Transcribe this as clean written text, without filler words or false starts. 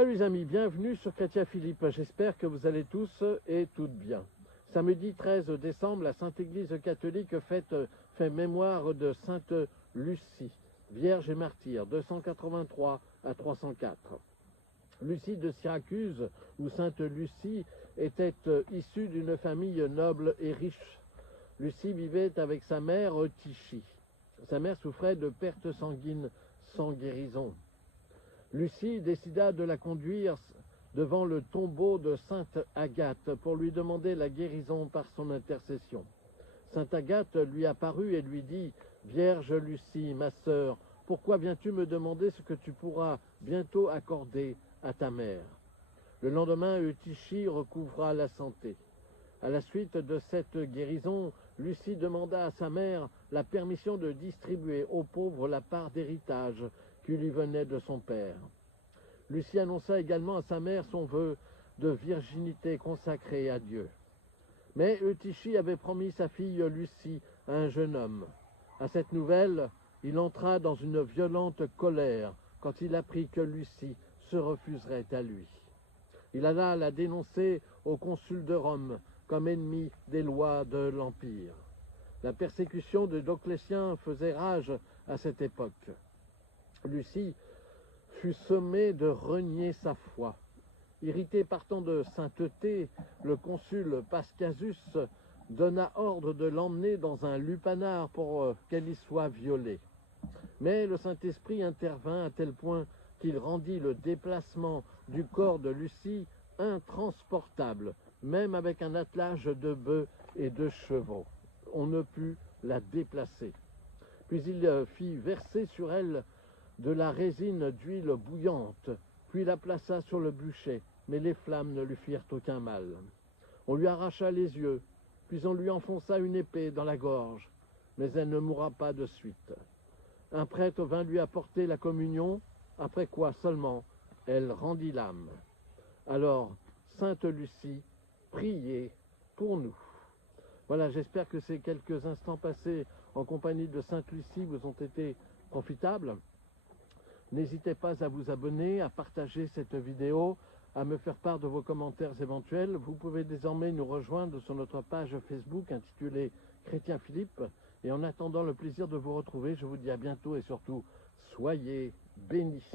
Salut les amis, bienvenue sur Chrétien Philippe. J'espère que vous allez tous et toutes bien. Samedi 13 décembre, la Sainte Église catholique fait mémoire de Sainte Lucie, Vierge et martyre, 283 à 304. Lucie de Syracuse, ou Sainte Lucie, était issue d'une famille noble et riche. Lucie vivait avec sa mère Tichy. Sa mère souffrait de pertes sanguines sans guérison. Lucie décida de la conduire devant le tombeau de Sainte Agathe pour lui demander la guérison par son intercession. Sainte Agathe lui apparut et lui dit « Vierge Lucie, ma sœur, pourquoi viens-tu me demander ce que tu pourras bientôt accorder à ta mère ?» Le lendemain, Eutychie recouvra la santé. À la suite de cette guérison, Lucie demanda à sa mère la permission de distribuer aux pauvres la part d'héritage qui lui venait de son père. Lucie annonça également à sa mère son vœu de virginité consacrée à Dieu. Mais Eutychie avait promis sa fille Lucie à un jeune homme. À cette nouvelle, il entra dans une violente colère quand il apprit que Lucie se refuserait à lui. Il alla la dénoncer au consul de Rome comme ennemi des lois de l'Empire. La persécution de Dioclétien faisait rage à cette époque. Lucie fut sommée de renier sa foi. Irrité par tant de sainteté, le consul Pascasus donna ordre de l'emmener dans un lupanar pour qu'elle y soit violée. Mais le Saint-Esprit intervint à tel point qu'il rendit le déplacement du corps de Lucie intransportable, même avec un attelage de bœufs et de chevaux. On ne put la déplacer. Puis il fit verser sur elle de la résine d'huile bouillante, puis la plaça sur le bûcher, mais les flammes ne lui firent aucun mal. On lui arracha les yeux, puis on lui enfonça une épée dans la gorge, mais elle ne mourra pas de suite. Un prêtre vint lui apporter la communion, après quoi seulement elle rendit l'âme. Alors, Sainte Lucie, priez pour nous. Voilà, j'espère que ces quelques instants passés en compagnie de Sainte Lucie vous ont été profitables. N'hésitez pas à vous abonner, à partager cette vidéo, à me faire part de vos commentaires éventuels. Vous pouvez désormais nous rejoindre sur notre page Facebook intitulée Chrétien Philippe. Et en attendant le plaisir de vous retrouver, je vous dis à bientôt et surtout, soyez bénis.